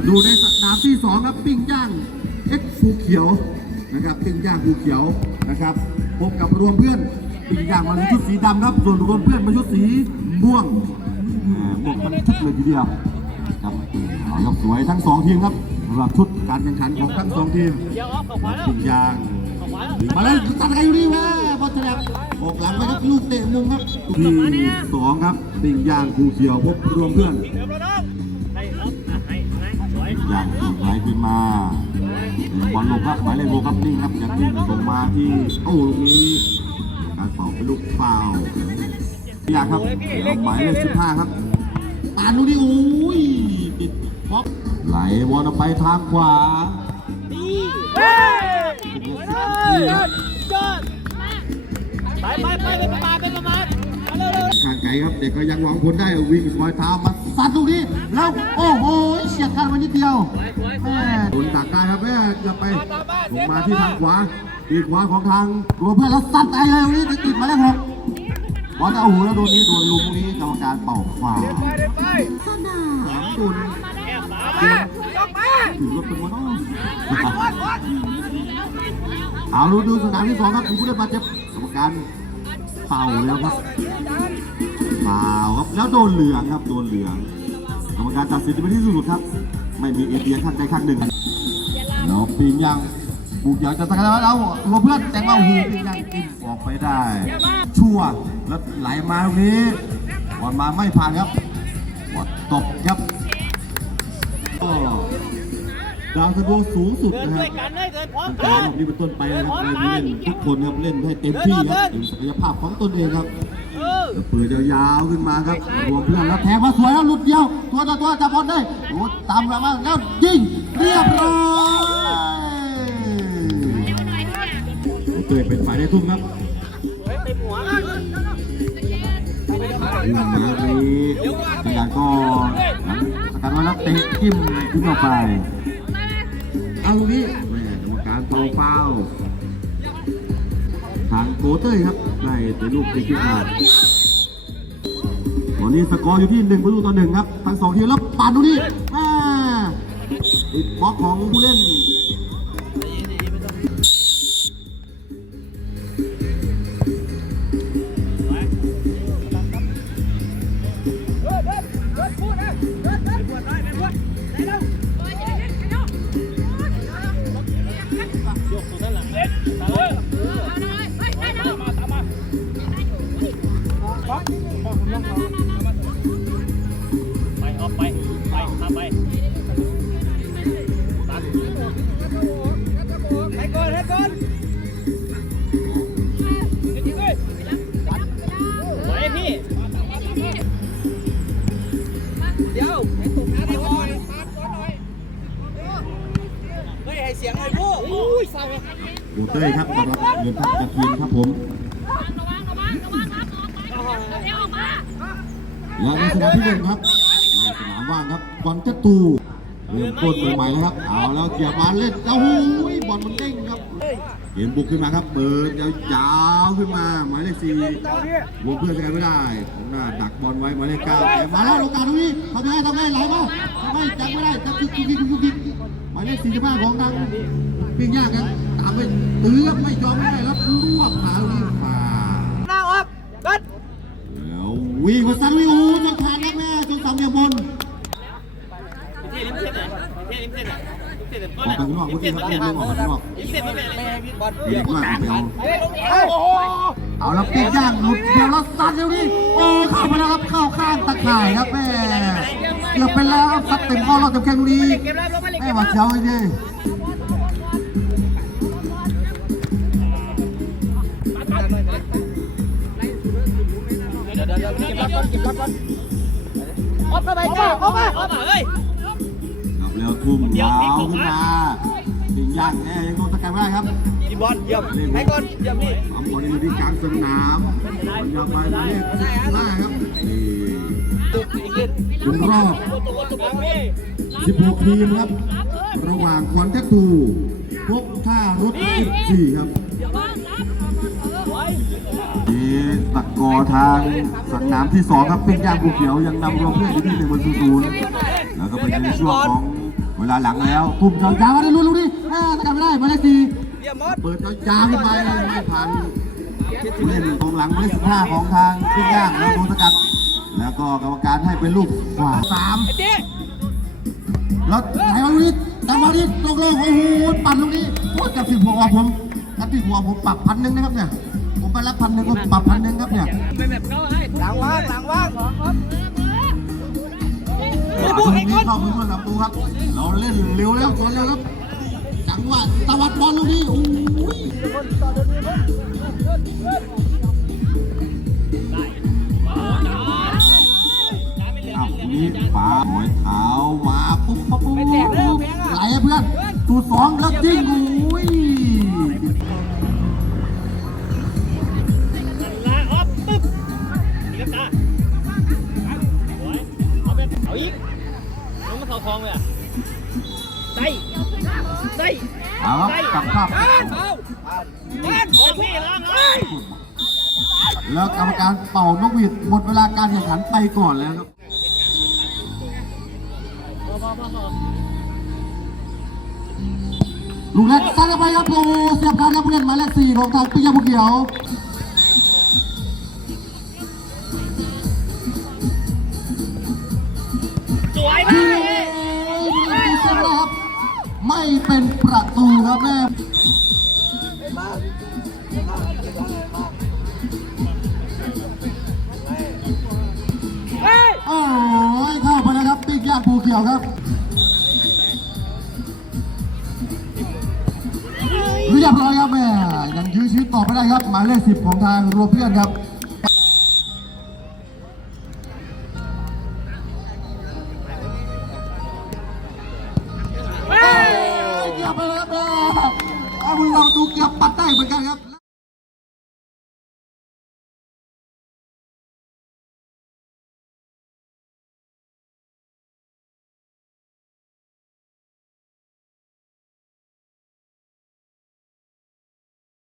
มาดูในสนามที่สองครับปิ้งย่างเอ็กฟูเขียวนะครับปิ้งย่างฟูเขียวนะครับพบกับรวมเพื่อนปิ้งย่างมาในชุดสีดำครับส่วนรวมเพื่อนมาชุดสีม่วงอ่าม่วงทั้งชุดเลยทีเดียวครับเอาครับสวยทั้งสองทีมครับสำหรับชุดการแข่งขันของทั้งสองทีมปิ้งย่างมาแล้วตัดกันอยู่นี่แม่บอลแฉลบออกหลังไปครับลูกเตะมุมครับทีสองครับปิ้งย่างภูเขียวพบรวมเพื่อน สวยปิ้งย่างถูกไหลขึ้นมาบอลลงครับหมายเลขหกครับนิ่งครับยังนิ่งส่งมาที่โอ้ลูกนี้การเป่าเป็นลูกเปล่าอยากครับหมายเลขสิบห้าครับตานูนี้โอ้ยติดบล็อกไหลบอลออกไปทางขวาดีเฮ้ยเฮ้ยอดไปไปไปเป็นประมาณเป็นปมาเร็วเร็วข้างไกล ครับ เด็กก็ยังหวังผลได้วิ่งสอยเท้ามาซัดลูกนี้แล้วโอ้โหเฉียดกันมานิดเดียวแม่โดนตักได้ครับแม่เกือบไปลงมาที่ทางขวาทีขวาของทางรวเพื่อนแล้วซัดไปเลยวันนี้ติดมาแล้วหกบอลเอาหูแล้วโดนนี้โดนลุงนี้กรรมการเป่าฟาวล์สนามดุนแอบขวาเกมถือว่าเป็นวันอ้อมเอาดูดูสนามที่สองครับผู้ได้บาดเจ็บกรรมการเป่าแล้วครับ เปล่าครับแล้วโดนเหลืองครับโดนเหลืองกรรมการตัดสินที่เป็นที่สุดครับ ไม่มีเอเดียข้างใดข้างหนึ่งแล้วปีนยังบุกอยากจะสกัดแล้วรวมเพื่อนแต่งว่าหูปีนยังกินออกไปได้ ชั่วแล้วไหลมาตรงนี้บอลมาไม่ผ่านครับบอลตบครับก็ดาวซันโวสูงสุดเดินนะคด้รัวยบกันเลยเดินพร้อมตั้งแต่กันรอบนี้เป็นต้นไปนะครับเราเล่นทุกคนครับเล่นให้เต็มที่ครับถึงศักยภาพของตนเองครับเออเปิดยาวๆขึ้นมาครับรวมเพื่อนแล้วแทงมาสวยแล้วหลุดเดียว ตัวต่อตัวจับบอลได้โอ้ตามมาแล้วยิงเรียบร้อยเตยเป็นฝ่ายได้ทุ่มครับเฮ้ยเต็มหัวยิงมารงนี้พยานก็สกัดมาแล้วเตะจิ้มจิ้มออกไปเอาลูกนี้แม่กรรมการเป่าฟาวล์ทางโกเต้ยครับได้เป็นลูกเตะขึ้นมา ตอนนี้สกอร์อยู่ที่1ประตูต่อหนึ่งครับ ทั้งสองทีมแล้วปาดดูนี่แม่ติดบล็อกของผู้เล่น เดี๋ยวให้ตกน้ำเดี๋ยวก่อนเฮ้ยให้เสียงหน่อยพวกอุ้ยเศร้าโกเต้ยครับมารับเงินทัพจากทีมครับผมและในสนามที่หนึ่งครับในสนามว่างครับบอลจะตู เริ่มต้นใหม่ๆแล้วครับ เอาแล้วเกี่ยวมาเล่นแล้วหูยบอลมันเด้งครับเกมบุกขึ้นมาครับ เปิดยาวๆขึ้นมาหมายเลขสี่วงเพื่อนจะกันไม่ได้ของหน้าดักบอลไว้หมายเลขเก้าแต่มาแล้วโอกาสตรงนี้ทำไงทำไงไหลมาทำไมจับไม่ได้จับคุกคุกคุกคุกคุกหมายเลขสี่สิบห้าของทางปิ้งย่างกันตามไปเตื้อไม่ยอมไม่ได้แล้วรวบขาลูกนี้ผ่าหน้าออกกัดแล้ววิ่งมาซันวิ่งโอ้จนขาดแม่จนสามเหลี่ยมบอล เที่ยลิ้มเส้นไหนเที่ยลิ้มเส้นไหนเส้นไหน ออกไปข้างนอกเมื่อกี้ครับเล่นเล่นออกข้างนอกเส้นมันเป็นอะไรบอลเด็กมากไปเอาเอาแล้วปิ้งย่างหลุดเดี๋ยวแล้วซัดเดี๋ยวนี้โอ้เข้ามาแล้วครับเข้าข้างตะข่ายครับแม่เกือบไปแล้วครับซัดเต็มข้อรอบเต็มแข้งลูกนี้เก็บแล้วลงมาเลยแม่หวัดเจ้าไอ้นี่เดี๋ยวเดี๋ยวเดี๋ยวเก็บรับก่อนเก็บรับก่อนออกเข้าไปจ้าออกมาออกมาเฮ้ย แล้วทุ่มยาวขึ้นมาปิ้งย่างแน่ยังโดนสกัดไม่ได้ครับอีบอลเยี่ยมให้ก่อนเยี่ยมนี่สองบอลอยู่ที่กลางสนามยาวไปหมายเลขห้าครับนี่ตุกอีกนิดถึงรอบตุกตุกพี่16 ทีมครับ ระหว่างคอนแทคทูพบท่ารถ14ครับนี่ตะกอทางสนามที่ 2 ครับเป็นย่างภูเขียวยังนำรวมเพื่อนอยู่ที่1บนศูนย์แล้วก็เป็นในช่วงของ เวลาหลังแล้วทุ่มยาวๆมาได้ลุ้นลูกนี้อ่าสกัดไม่ได้หมายเลขสี่เยี่ยมมดเปิดยาวๆขึ้นไปไม่ผ่านผู้เล่นกองหลังหมายเลขสิบห้าของทางขึ้นย่างแล้วโดนสกัด แล้วก็กรรมการให้เป็นลูกขวาสามไอ้เจ๊แล้วไหนมาลูกนี้แต่มาดิตกลงโอ้โหปั่นลูกนี้โอ้ยกับสิบหัวผมกับสิบหัวผมปรับพันหนึ่งนะครับเนี่ยผมไปรับพันหนึ่งผมปรับพันหนึ่งครับเนี่ยไปแบบเขาให้หลังว่างหลังว่าง ลูกนี้เข้ามือคนสามตัวครับเราเล่นเร็วแล้วตอนแล้วครับจังหวะตะวัดบอลลูกนี้โอ้ยอ้าวลูกนี้ปาหอยเท้ามาปุ๊บปุ๊บปุ๊บไหลอะเพื่อนตูสองแล้วจริงโอ้ย เข่าคลองเลยอะได้ได้เอาครับกลับภาพเอาโอเคล้างเลยแล้วกรรมการเป่านกหวีดหมดเวลาการแข่งขันไปก่อนแล้วครับลูกแรกซัดเข้าไปครับโอ้เสียบการนักเรียนหมายเลขสี่ของทางปิยบุญเขียว ไม่เป็นประตูครับแม่โอ้ยเข้าไปแล้วครับปิ๊กย่างภูเขียวครับเรียบร้อยครับแม่ยังยื้อชีวิตต่อไม่ได้ครับ หมายเลขสิบของทางรวมเพื่อนครับ